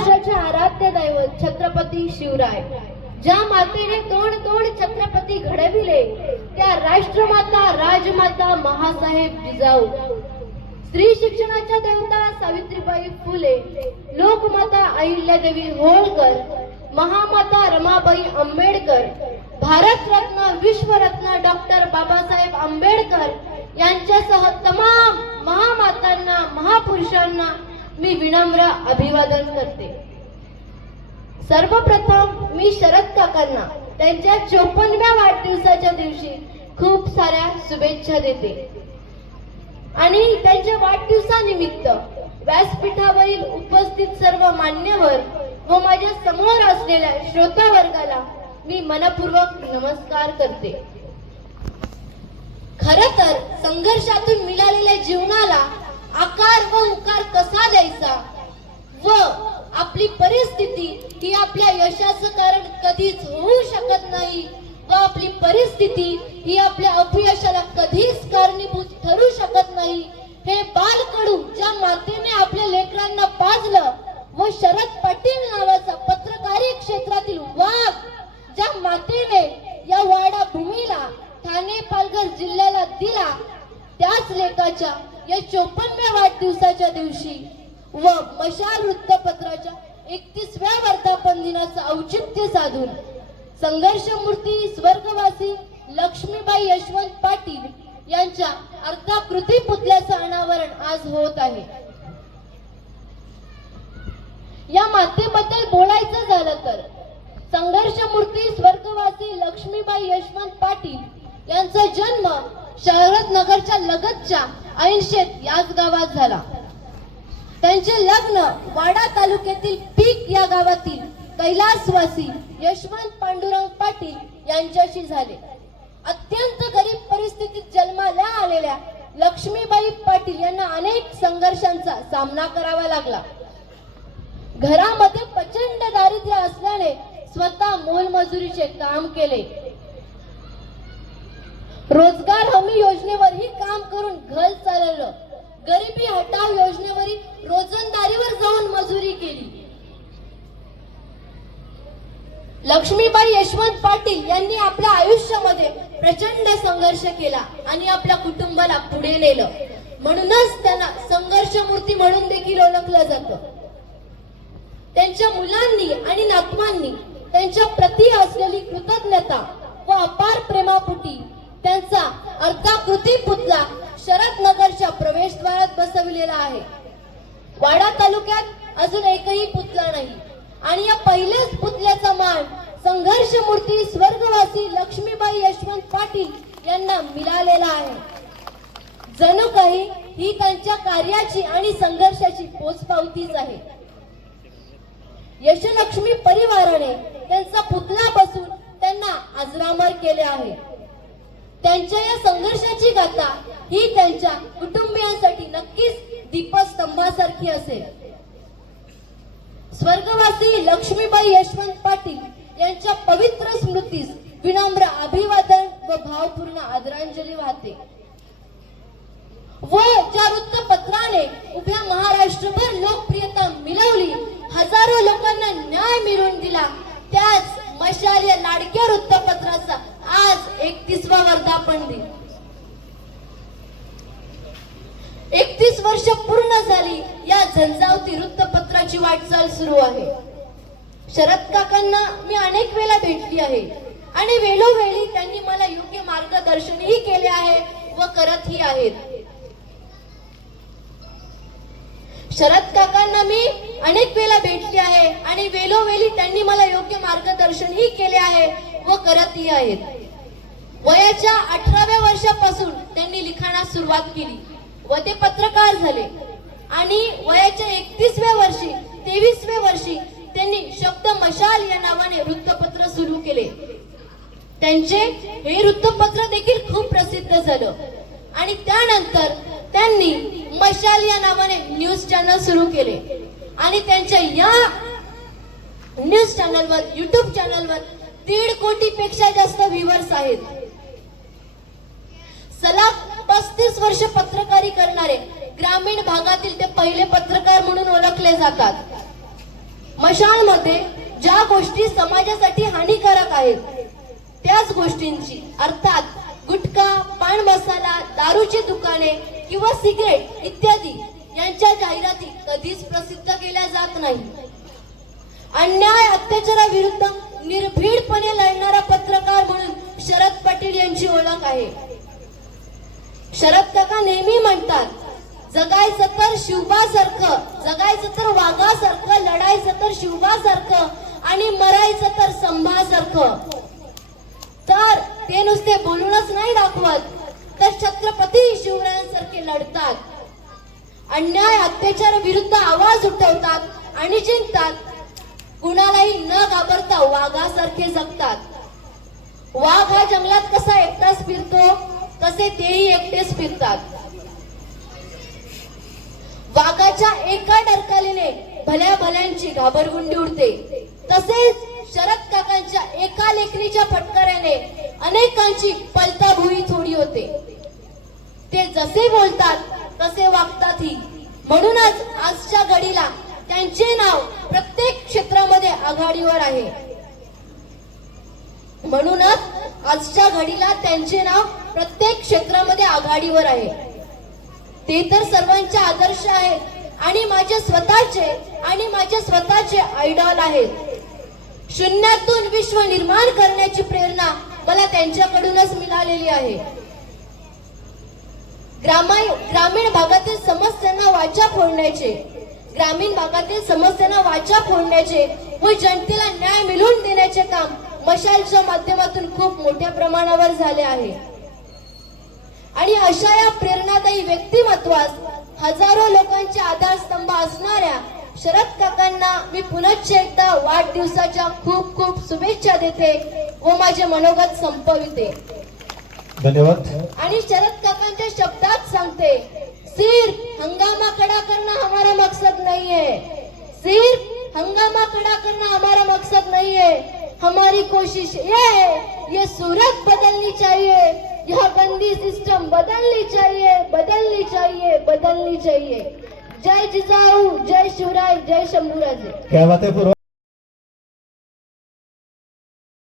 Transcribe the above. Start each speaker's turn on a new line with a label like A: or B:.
A: महाराष्ट्राचे आराध्य दैवत छत्रपती शिवराय. ज्या मातेने तोंड तोंड छत्रपती घडविले त्या राष्ट्रमाता राजमाता महासाहेब जिजाऊ. स्त्री शिक्षणाच्या देवता सावित्रीबाई फुले लोकमाता अहिल्यादेवी होळकर महामाता रमाबाई आंबेडकर भारतरत्न विश्वरत्न डॉक्टर बाबासाहेब आंबेडकर यांच्यासह तमाम महामातांना महापुरुषांना मी विनम्र अभिवादन करते. सर्वप्रथम मी शरद काकांना त्यांच्या चोपन्नव्या वाढदिवसाच्या दिवशी खूप साऱ्या शुभेच्छा देते. आणि त्यांच्या वाढदिवसानिमित्त व्यासपीठावरील उपस्थित सर्व मान्यवर व माझ्यासमोर असलेल्या श्रोता वर्गाला मी मनपूर्वक नमस्कार करते. खर तर संघर्षातून मिळालेल्या जीवनाला आकार कसा द्यायचा? व आपली परिस्थिती ही आपल्या यशाचं कारण कधीच होऊ शकत नाही. व आपली परिस्थिती ही आपल्या अपयशाला कधीच कारणीभूत ठरू शकत नाही. हे बालकडू ज्या मातेने आपल्या लेकरांना पाजलं व शरद पाटील नावाचा पत्रकारी क्षेत्रातील वाघ ज्या मातेने या वाडा भूमीला ठाणे पालघर जिल्ह्याला दिला त्याच लेखाच्या या चोपन्नव्या वाढदिवसाच्या दिवशी व मशाल वृत्तपत्राच्या एकतीसव्या वर्धापन दिनाचं औचित्य साधून संघर्ष मूर्ती स्वर्गवासी लक्ष्मीबाई यशवंत पाटील यांच्या अर्धाकृती पुतल्याचं अनावरण आज होत आहे. या मातेबद्दल बोलायचं झालं तर संघर्ष मूर्ती स्वर्गवासी लक्ष्मीबाई यशवंत पाटील यांचा जन्म शरद नगरच्या लगतच्या ऐनशेत याच गावात झाला. त्यांचे लग्न वाडा तालुक्यातील पीक या गावातील कैलासवासी यशवंत पांडुरंग पाटील यांच्याशी झाले. अत्यंत गरीब परिस्थितीत जन्माला आलेल्या लक्ष्मीबाई पाटील यांना अनेक संघर्षांचा सामना करावा लागला. घरामध्ये प्रचंड दारिद्र्य असल्याने स्वतः मोलमजुरीचे काम केले. रोजगार हमी योजनेवरही काम करून घर चालवलं. गरिबी हटाव योजनेवरही रोजंदारीवर जाऊन मजुरी केली. लक्ष्मीबाई यशवंत पाटील यांनी आपल्या आयुष्यामध्ये प्रचंड संघर्ष केला आणि आपल्या कुटुंबाला पुढे नेलं. म्हणूनच त्यांना संघर्ष मूर्ती म्हणून देखील ओळखलं जातं. त्यांच्या मुलांनी आणि नातवांनी त्यांच्या प्रती असलेली कृतज्ञता व अपार प्रेमापुटी त्यांचा अर्धाकृती पुतळा शरद नगरच्या प्रवेशद्वारात बसविलेला आहे. वाडा तालुक्यात अजून एकही पुतळा नाही. आणि या पहिल्याच पुतळ्याचा मान संघर्ष मूर्ती स्वर्गवासी लक्ष्मीबाई यशवंत पाटील यांना मिळालेला आहे. जणू काही ही त्यांच्या कार्याची आणि संघर्षाची पोचपावतीच आहे. यशलक्ष्मी परिवाराने त्यांचा पुतळा बसून त्यांना अजरामर केले आहे. त्यांच्या या संघर्षाची गाथा ही त्यांच्या कुटुंबियांसाठी नक्कीच दीपस्तंभासारखी असेल. स्वर्गवासी लक्ष्मीबाई यशवंत पाटील यांच्या पवित्र स्मृतीस विनम्र अभिवादन व भावपूर्ण आदरांजली वाहते. व ज्या वृत्तपत्राने उभ्या महाराष्ट्रभर लोकप्रियता मिळवली हजारो लोकांना न्याय मिळवून दिला त्याच मशाल या लाडक्या वृत्तपत्राचा आज एकतीसवा वर्धापन दिन. एकतीस वर्ष पूर्ण झाली या झंझावती वृत्तपत्राची वाटचाल सुरू आहे. शरद काकांना मी अनेक वेळा भेटली आहे आणि वेळोवेळी त्यांनी मला योग्य मार्गदर्शनही केले आहे व करतही आहेत. शरद काकांना मी अनेक वेळा भेटली आहे आणि वेळोवेळी त्यांनी मला योग्य मार्गदर्शनही केले आहे व करतही आहेत. वयाच्या अठराव्या वर्षापासून त्यांनी लिखाणास सुरुवात केली व ते पत्रकार झाले. आणि वयाच्या एकतीसव्या वर्षी तेवीसव्या वर्षी त्यांनी शब्द मशाल या नावाने वृत्तपत्र सुरू केले. त्यांचे हे वृत्तपत्र देखील खूप प्रसिद्ध झालं. आणि त्यानंतर त्यांनी मशाल या नावाने न्यूज चॅनल सुरू केले. आणि त्यांच्या या न्यूज चॅनलवर युट्यूब चॅनलवर दीड कोटी पेक्षा जास्त व्ह्युअर्स आहेत. सलग पस्तीस वर्ष पत्रकारी करणारे ग्रामीण भागातील ते पहिले पत्रकार म्हणून ओळखले जातात. मशाळमध्ये ज्या गोष्टी समाजासाठी हानिकारक आहेत त्याच गोष्टींची अर्थात गुटखा पान मसाला दारूची दुकाने किंवा सिगरेट इत्यादी यांच्या जाहिराती कधीच प्रसिद्ध केल्या जात नाही. अन्याय अत्याचाराविरुद्ध निर्भीडपणे लढणारा पत्रकार म्हणून शरद पाटील यांची ओळख आहे. शरद काका नेहमी म्हणतात जगायचं तर शिवबासारखं जगायचं तर वाघासारखं लढायचं तर शिवबासारखं आणि मरायचं तर संभासारखं. तर ते नुसते बोलूनच नाही दाखवत तर छत्रपती शिवरायांसारखे लढतात. अन्याय अत्याचार विरुद्ध आवाज उठवतात आणि जिंकतात. कुणालाही न घाबरता वाघासारखे जगतात. वाघ हा जंगलात कसा एकटाच फिरतो? तसे तेही एकटेच फिरतात. वाघाच्या एका डरकालीने भल्या भल्यांची घाबरगुंडी उडते. तसेच शरद काकांच्या एका लेखणीच्या फटकऱ्याने अनेकांची पलताभुई थोडी होते. ते जसे बोलतात तसे वागतातही. म्हणूनच आजच्या घडीला त्यांचे नाव प्रत्येक क्षेत्रामध्ये आघाडीवर आहे. म्हणूनच आजच्या घडीला त्यांचे नाव प्रत्येक क्षेत्रामध्ये आघाडीवर आहे. ते तर सर्वांचे आदर्श आहेत. आणि माझे स्वतःचे आणि माझे स्वतःचे आयडॉल आहेत. शून्यातून विश्व निर्माण करण्याची प्रेरणा मला त्यांच्याकडूनच मिळालेली आहे. ग्रामीण भागातील समस्यांना वाचा फोडण्याचे ग्रामीण भागातील समस्यांना वाचा फोडण्याचे व जनतेला न्याय मिळवून देण्याचे काम मशालच्या माध्यमातून खूप मोठ्या प्रमाणावर झाले आहे. आणि अशा या प्रेरणादायी व्यक्तिमत्वास हजारो लोकांचे आधारस्तंभ असणाऱ्या शरद काकांना मी पुनश्च एकदा वाढदिवसाच्या खूप खूप शुभेच्छा देते व माझे मनोगत संपविते.
B: धन्यवाद.
A: आणि शरद काकांच्या शब्दात सांगते सिर्फ हंगामा खड़ा करना हमारा मकसद नहीं है सिर्फ हंगामा खड़ा करना हमारा मकसद नहीं है हमारी कोशिश ये है ये सूरत बदलनी चाहिए. यह गंदी सिस्टम बदलनी चाहिए बदलनी चाहिए बदलनी चाहिए। जय जिजाऊ जय शिवराय जय शंभूराजे।
B: क्या बात है